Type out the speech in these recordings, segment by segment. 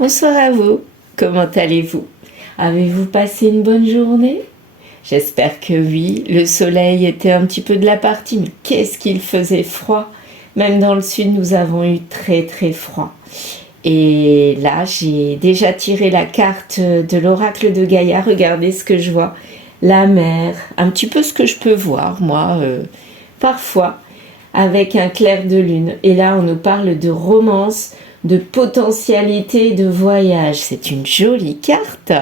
Bonsoir à vous, comment allez-vous? Avez-vous passé une bonne journée? J'espère que oui, le soleil était un petit peu de la partie, mais qu'est-ce qu'il faisait froid! Même dans le sud, nous avons eu très très froid. Et là, j'ai déjà tiré la carte de l'oracle de Gaïa, regardez ce que je vois. La mer, un petit peu ce que je peux voir, moi, parfois, avec un clair de lune. Et là, on nous parle de romance, de potentialité de voyage. C'est une jolie carte.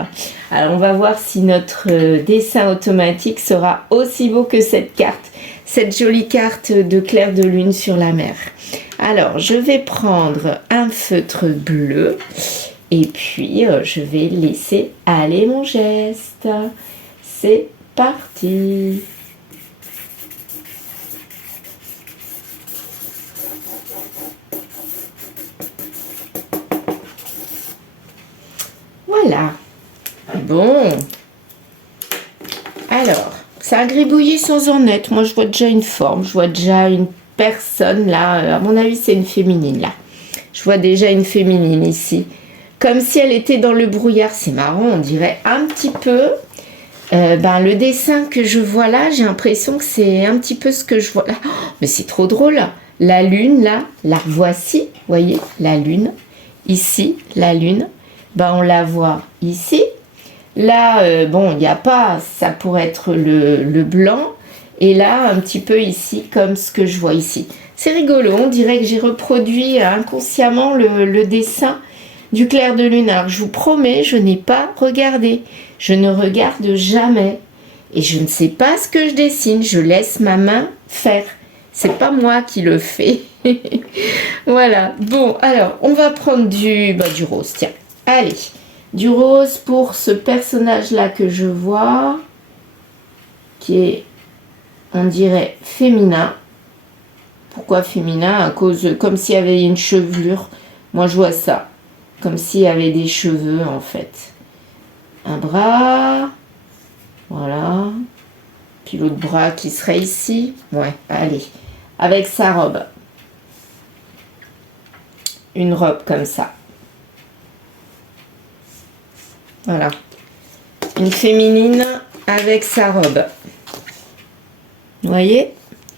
Alors, on va voir si notre dessin automatique sera aussi beau que cette carte. Cette jolie carte de clair de lune sur la mer. Alors, je vais prendre un feutre bleu et puis je vais laisser aller mon geste. C'est parti! Voilà. Bon. Alors, ça a gribouillé sans en être. Moi, je vois déjà une forme. Je vois déjà une personne, là. À mon avis, c'est une féminine, là. Je vois déjà une féminine ici. Comme si elle était dans le brouillard. C'est marrant, on dirait un petit peu... le dessin que je vois là, j'ai l'impression que c'est un petit peu ce que je vois là. Oh, mais c'est trop drôle. La lune, là, la voici. Vous voyez, la lune. Ici, la lune. On la voit ici. Là, bon, il n'y a pas, ça pourrait être le blanc. Et là, un petit peu ici, comme ce que je vois ici. C'est rigolo, on dirait que j'ai reproduit inconsciemment le dessin du clair de lune. Alors, je vous promets, je n'ai pas regardé. Je ne regarde jamais. Et je ne sais pas ce que je dessine. Je laisse ma main faire. C'est pas moi qui le fais. Voilà. Bon, alors, on va prendre du rose, tiens. Allez, du rose pour ce personnage-là que je vois, qui est, on dirait, féminin. Pourquoi féminin? À cause, comme s'il y avait une chevelure. Moi, je vois ça. Comme s'il y avait des cheveux, en fait. Un bras. Voilà. Puis l'autre bras qui serait ici. Ouais, allez. Avec sa robe. Une robe comme ça. Voilà. Une féminine avec sa robe. Vous voyez?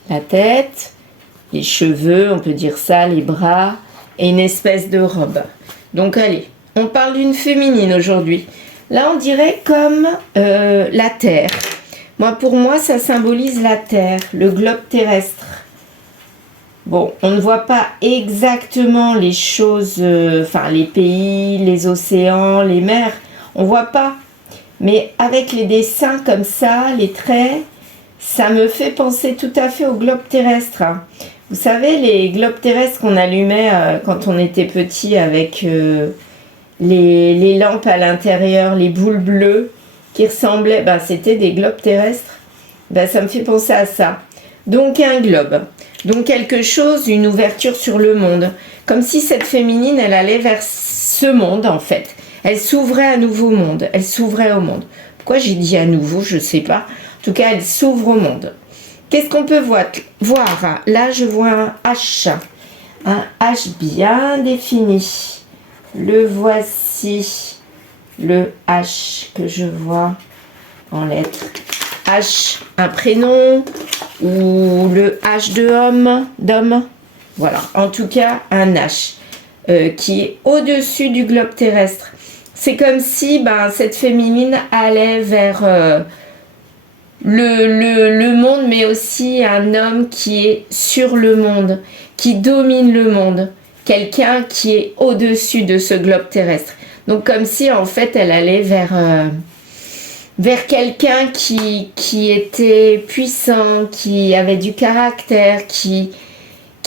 La tête, les cheveux, on peut dire ça, les bras, et une espèce de robe. Donc allez, on parle d'une féminine aujourd'hui. Là, on dirait comme la Terre. Pour moi, ça symbolise la Terre, le globe terrestre. Bon, on ne voit pas exactement les choses, les pays, les océans, les mers. On voit pas, mais avec les dessins comme ça, les traits, ça me fait penser tout à fait au globe terrestre. Vous savez, les globes terrestres qu'on allumait quand on était petit avec les lampes à l'intérieur, les boules bleues qui ressemblaient, c'était des globes terrestres. Ça me fait penser à ça. Donc un globe, donc quelque chose, une ouverture sur le monde. Comme si cette féminine, elle allait vers ce monde en fait. Elle s'ouvrait à un nouveau monde. Elle s'ouvrait au monde. Pourquoi j'ai dit à nouveau, je ne sais pas. En tout cas, elle s'ouvre au monde. Qu'est-ce qu'on peut voir? Là, je vois un H. Un H bien défini. Le voici. Le H que je vois en lettres. H, un prénom. Ou le H de homme, d'homme. Voilà. En tout cas, un H. Qui est au-dessus du globe terrestre. C'est comme si cette féminine allait vers le monde, mais aussi un homme qui est sur le monde, qui domine le monde, quelqu'un qui est au-dessus de ce globe terrestre. Donc comme si en fait elle allait vers quelqu'un qui était puissant, qui avait du caractère, qui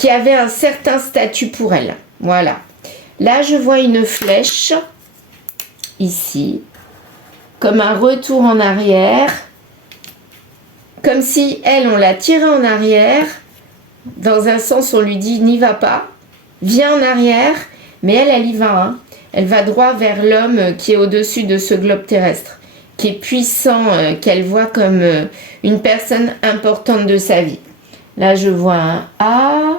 avait un certain statut pour elle. Voilà. Là je vois une flèche. Ici, comme un retour en arrière, comme si elle, on l'a tirée en arrière, dans un sens on lui dit n'y va pas, viens en arrière, mais elle y va, elle va droit vers l'homme qui est au-dessus de ce globe terrestre, qui est puissant, qu'elle voit comme une personne importante de sa vie. Là je vois un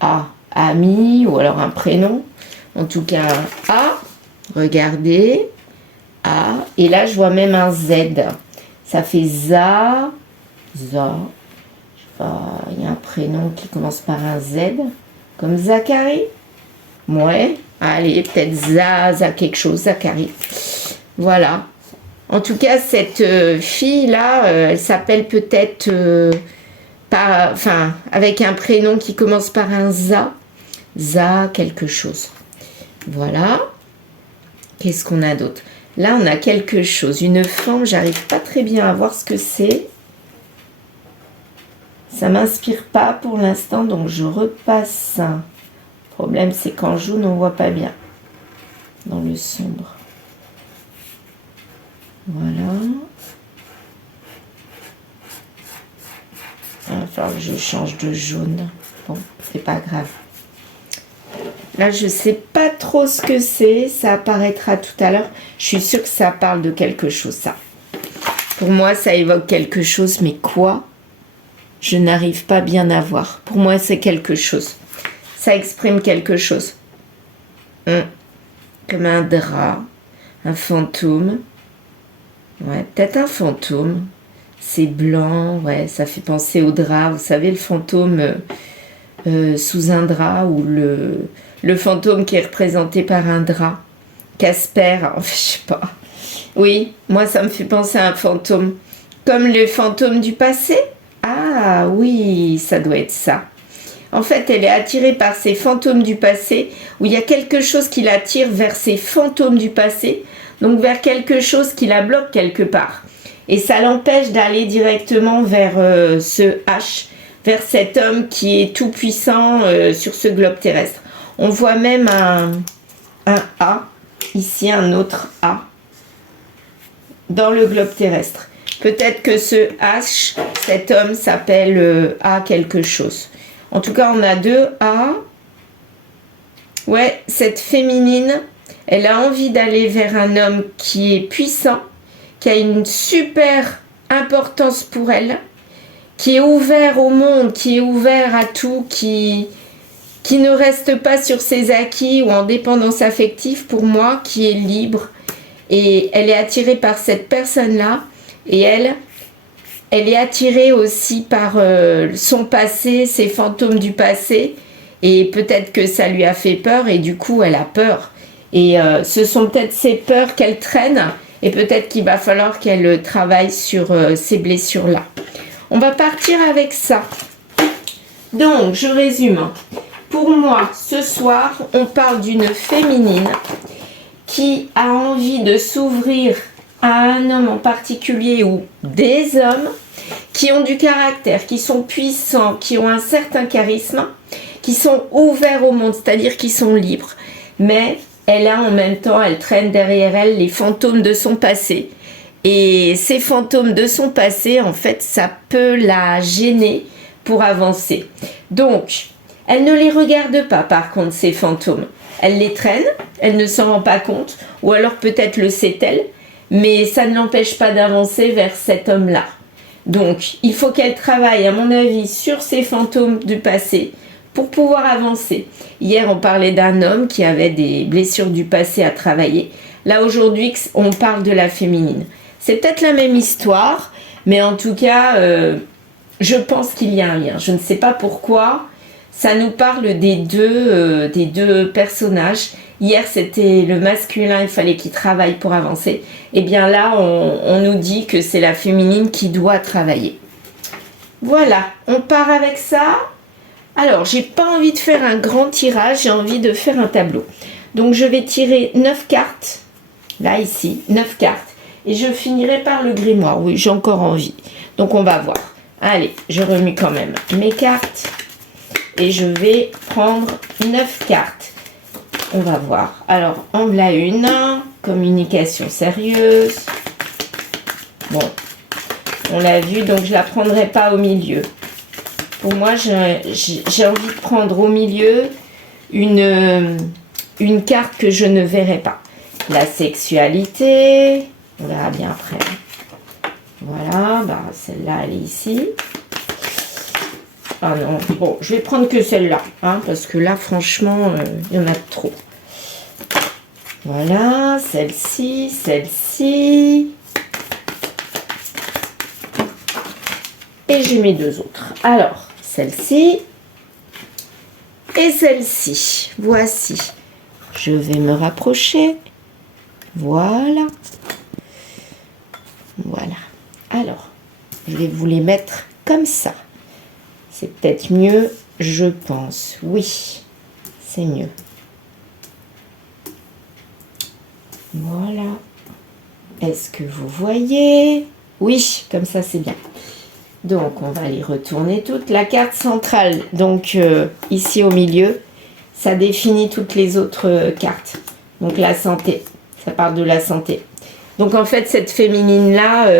A, ami, ou alors un prénom. En tout cas, un A. Regardez. A. Et là, je vois même un Z. Ça fait Za. Za. Il y a un prénom qui commence par un Z. Comme Zachary. Ouais. Allez, peut-être Za quelque chose, Zachary. Voilà. En tout cas, cette fille-là, elle s'appelle peut-être avec un prénom qui commence par un Za. Za quelque chose. Voilà. Qu'est-ce qu'on a d'autre? Là, on a quelque chose. Une forme, j'arrive pas très bien à voir ce que c'est. Ça m'inspire pas pour l'instant, donc je repasse. Le problème, c'est qu'en jaune, on voit pas bien. Dans le sombre. Voilà. Il va falloir que je change de jaune. Bon, c'est pas grave. Là, je sais pas trop ce que c'est. Ça apparaîtra tout à l'heure. Je suis sûre que ça parle de quelque chose, ça. Pour moi, ça évoque quelque chose, mais quoi? Je n'arrive pas bien à voir. Pour moi, c'est quelque chose. Ça exprime quelque chose. Comme un drap, un fantôme. Ouais, peut-être un fantôme. C'est blanc, ouais, ça fait penser au drap. Vous savez, le fantôme sous un drap ou le fantôme qui est représenté par un drap. Casper, enfin, je sais pas. Oui, moi, ça me fait penser à un fantôme. Comme le fantôme du passé. Ah oui, ça doit être ça. En fait, elle est attirée par ces fantômes du passé, où il y a quelque chose qui l'attire vers ces fantômes du passé, donc vers quelque chose qui la bloque quelque part. Et ça l'empêche d'aller directement vers ce H, vers cet homme qui est tout puissant sur ce globe terrestre. On voit même un A, ici un autre A, dans le globe terrestre. Peut-être que ce H, cet homme s'appelle A quelque chose. En tout cas, on a deux A. Ouais, cette féminine, elle a envie d'aller vers un homme qui est puissant, qui a une super importance pour elle, qui est ouvert au monde, qui est ouvert à tout, qui ne reste pas sur ses acquis ou en dépendance affective, pour moi, qui est libre. Et elle est attirée par cette personne-là. Et elle est attirée aussi par son passé, ses fantômes du passé. Et peut-être que ça lui a fait peur et du coup, elle a peur. Et ce sont peut-être ces peurs qu'elle traîne. Et peut-être qu'il va falloir qu'elle travaille sur ces blessures-là. On va partir avec ça. Donc, je résume. Pour moi, ce soir, on parle d'une féminine qui a envie de s'ouvrir à un homme en particulier ou des hommes qui ont du caractère, qui sont puissants, qui ont un certain charisme, qui sont ouverts au monde, c'est-à-dire qui sont libres. Mais elle a en même temps, elle traîne derrière elle les fantômes de son passé. Et ces fantômes de son passé, en fait, ça peut la gêner pour avancer. Donc, elle ne les regarde pas, par contre, ces fantômes. Elle les traîne, elle ne s'en rend pas compte, ou alors peut-être le sait-elle, mais ça ne l'empêche pas d'avancer vers cet homme-là. Donc, il faut qu'elle travaille, à mon avis, sur ces fantômes du passé pour pouvoir avancer. Hier, on parlait d'un homme qui avait des blessures du passé à travailler. Là, aujourd'hui, on parle de la féminine. C'est peut-être la même histoire, mais en tout cas, je pense qu'il y a un lien. Je ne sais pas pourquoi. Ça nous parle des deux personnages. Hier, c'était le masculin, il fallait qu'il travaille pour avancer. Et bien là, on nous dit que c'est la féminine qui doit travailler. Voilà, on part avec ça. Alors, j'ai pas envie de faire un grand tirage, j'ai envie de faire un tableau. Donc, je vais tirer 9 cartes. Là, ici, 9 cartes. Et je finirai par le grimoire. Oui, j'ai encore envie. Donc, on va voir. Allez, je remue quand même mes cartes. Et je vais prendre 9 cartes. On va voir. Alors, en voilà une. Communication sérieuse. Bon, on l'a vu, donc je ne la prendrai pas au milieu. Pour moi, j'ai envie de prendre au milieu une carte que je ne verrai pas. La sexualité. On verra bien après. Voilà, bah, celle-là, elle est ici. Ah non, bon, je vais prendre que celle-là, hein, parce que là, franchement, il y en a trop. Voilà, celle-ci, celle-ci. Et j'ai mes deux autres. Alors, celle-ci et celle-ci. Voici. Je vais me rapprocher. Voilà. Voilà. Alors, je vais vous les mettre comme ça. C'est peut-être mieux, je pense. Oui, c'est mieux. Voilà. Est-ce que vous voyez? Oui, comme ça c'est bien. Donc, on va les retourner toutes. La carte centrale, donc ici au milieu, ça définit toutes les autres cartes. Donc, la santé, ça parle de la santé. Donc, en fait, cette féminine-là,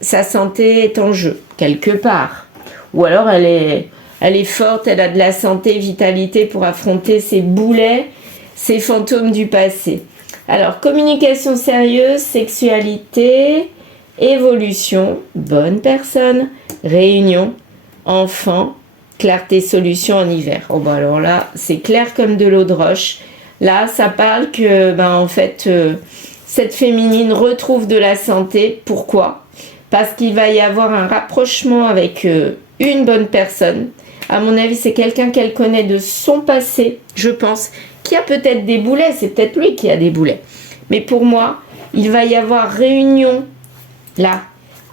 sa santé est en jeu, quelque part. Ou alors, elle est forte, elle a de la santé, vitalité pour affronter ses boulets, ses fantômes du passé. Alors, communication sérieuse, sexualité, évolution, bonne personne, réunion, enfant, clarté, solution en hiver. Oh bah alors là, c'est clair comme de l'eau de roche. Là, ça parle que, en fait, cette féminine retrouve de la santé. Pourquoi? Parce qu'il va y avoir un rapprochement avec une bonne personne. À mon avis, c'est quelqu'un qu'elle connaît de son passé, je pense, qui a peut-être des boulets. C'est peut-être lui qui a des boulets. Mais pour moi, il va y avoir réunion, là,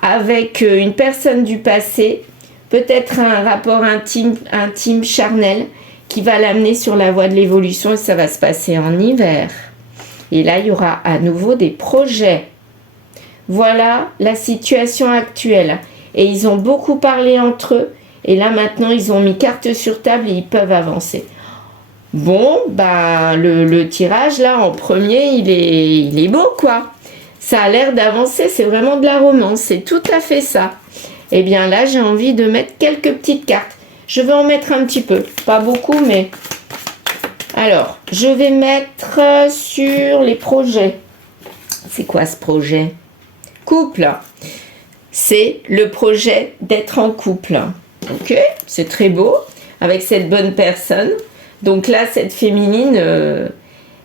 avec une personne du passé, peut-être un rapport intime, charnel, qui va l'amener sur la voie de l'évolution et ça va se passer en hiver. Et là, il y aura à nouveau des projets. Voilà la situation actuelle. Et ils ont beaucoup parlé entre eux. Et là, maintenant, ils ont mis carte sur table et ils peuvent avancer. Bon, le tirage, là, en premier, il est beau, quoi. Ça a l'air d'avancer, c'est vraiment de la romance, c'est tout à fait ça. Et bien là, j'ai envie de mettre quelques petites cartes. Je vais en mettre un petit peu, pas beaucoup, mais... Alors, je vais mettre sur les projets. C'est quoi ce projet? Couple. C'est le projet d'être en couple. Ok, c'est très beau, avec cette bonne personne. Donc là, cette féminine,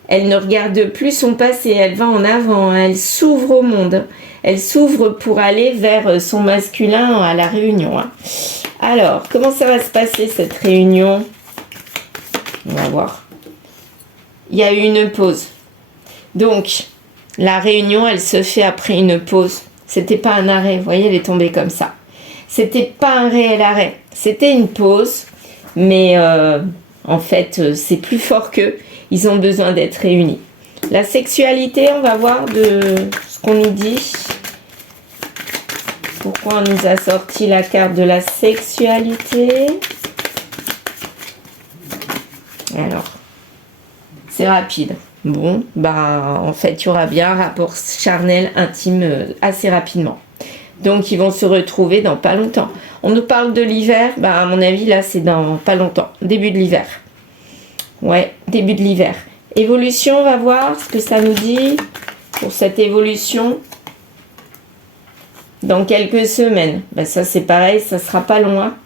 elle ne regarde plus son passé, elle va en avant, elle s'ouvre au monde. Elle s'ouvre pour aller vers son masculin à la réunion. Alors, comment ça va se passer cette réunion? On va voir. Il y a eu une pause. Donc, la réunion, elle se fait après une pause. C'était pas un arrêt, vous voyez, elle est tombée comme ça. C'était pas un réel arrêt. C'était une pause, mais en fait, c'est plus fort qu'eux. Ils ont besoin d'être réunis. La sexualité, on va voir de ce qu'on nous dit. Pourquoi on nous a sorti la carte de la sexualité? Alors, c'est rapide. Bon, en fait, il y aura bien un rapport charnel, intime, assez rapidement. Donc, ils vont se retrouver dans pas longtemps. On nous parle de l'hiver. À mon avis, là, c'est dans pas longtemps. Début de l'hiver. Ouais, début de l'hiver. Évolution, on va voir ce que ça nous dit pour cette évolution. Dans quelques semaines. Ça, c'est pareil, ça sera pas loin.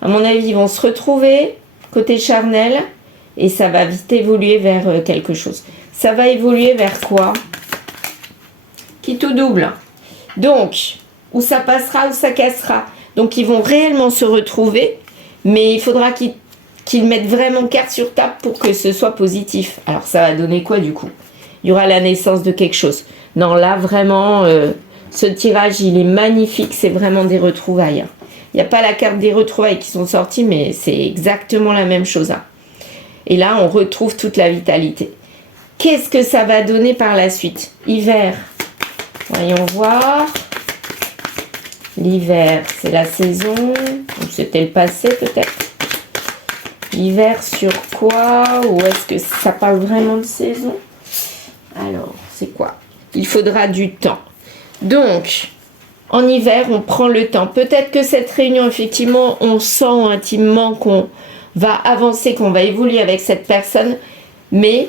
À mon avis, ils vont se retrouver côté charnel et ça va vite évoluer vers quelque chose. Ça va évoluer vers quoi? Qui tout double. Donc, où ça passera, où ça cassera. Donc, ils vont réellement se retrouver, mais il faudra qu'ils mettent vraiment carte sur table pour que ce soit positif. Alors, ça va donner quoi, du coup? Il y aura la naissance de quelque chose. Non, là, vraiment, ce tirage, il est magnifique. C'est vraiment des retrouvailles. Il n'y a pas la carte des retrouvailles qui sont sorties, mais c'est exactement la même chose. Et là, on retrouve toute la vitalité. Qu'est-ce que ça va donner par la suite? Hiver. Voyons voir. L'hiver, c'est la saison. C'était le passé, peut-être. Hiver sur quoi? Ou est-ce que ça parle vraiment de saison? Alors, c'est quoi? Il faudra du temps. Donc, en hiver, on prend le temps. Peut-être que cette réunion, effectivement, on sent intimement qu'on va avancer, qu'on va évoluer avec cette personne, mais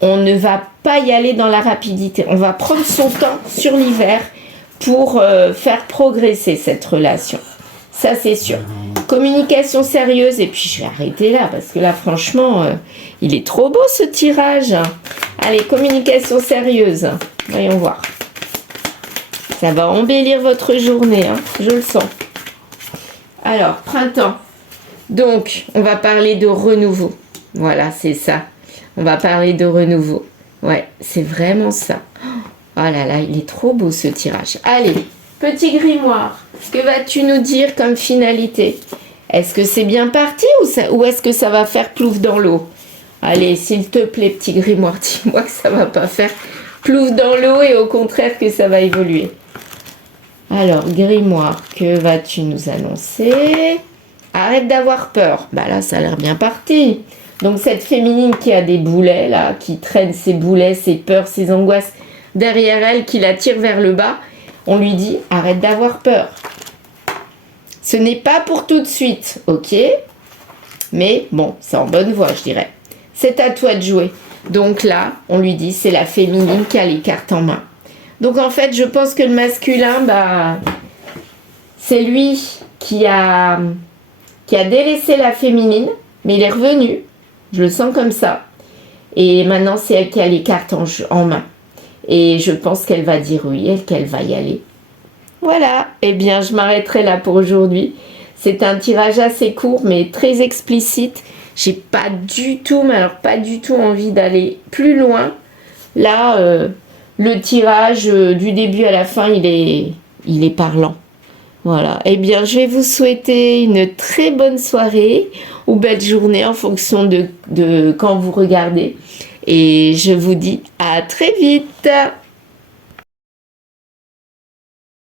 on ne va pas y aller dans la rapidité. On va prendre son temps sur l'hiver pour faire progresser cette relation. Ça, c'est sûr. Communication sérieuse, et puis je vais arrêter là, parce que là, franchement, il est trop beau ce tirage. Allez, communication sérieuse. Voyons voir. Ça va embellir votre journée, hein, je le sens. Alors, printemps. Donc, on va parler de renouveau. Voilà, c'est ça. On va parler de renouveau. Ouais, c'est vraiment ça. Oh là là, il est trop beau ce tirage. Allez, petit grimoire. Que vas-tu nous dire comme finalité? Est-ce que c'est bien parti ou est-ce que ça va faire plouf dans l'eau? Allez, s'il te plaît, petit grimoire, dis-moi que ça va pas faire plouf dans l'eau et au contraire que ça va évoluer. Alors, grimoire, que vas-tu nous annoncer? Arrête d'avoir peur. Bah là, ça a l'air bien parti. Donc, cette féminine qui a des boulets, là, qui traîne ses boulets, ses peurs, ses angoisses derrière elle, qui la tire vers le bas, on lui dit, arrête d'avoir peur. Ce n'est pas pour tout de suite, ok? Mais bon, c'est en bonne voie, je dirais. C'est à toi de jouer. Donc là, on lui dit, c'est la féminine qui a les cartes en main. Donc en fait, je pense que le masculin, bah, c'est lui qui a délaissé la féminine, mais il est revenu. Je le sens comme ça. Et maintenant, c'est elle qui a les cartes en main. Et je pense qu'elle va dire oui et qu'elle va y aller. Voilà. Eh bien, je m'arrêterai là pour aujourd'hui. C'est un tirage assez court, mais très explicite. J'ai pas du tout, mais alors pas du tout envie d'aller plus loin. Là, le tirage du début à la fin, il est parlant. Voilà. Eh bien, je vais vous souhaiter une très bonne soirée ou belle journée en fonction de quand vous regardez. Et je vous dis à très vite.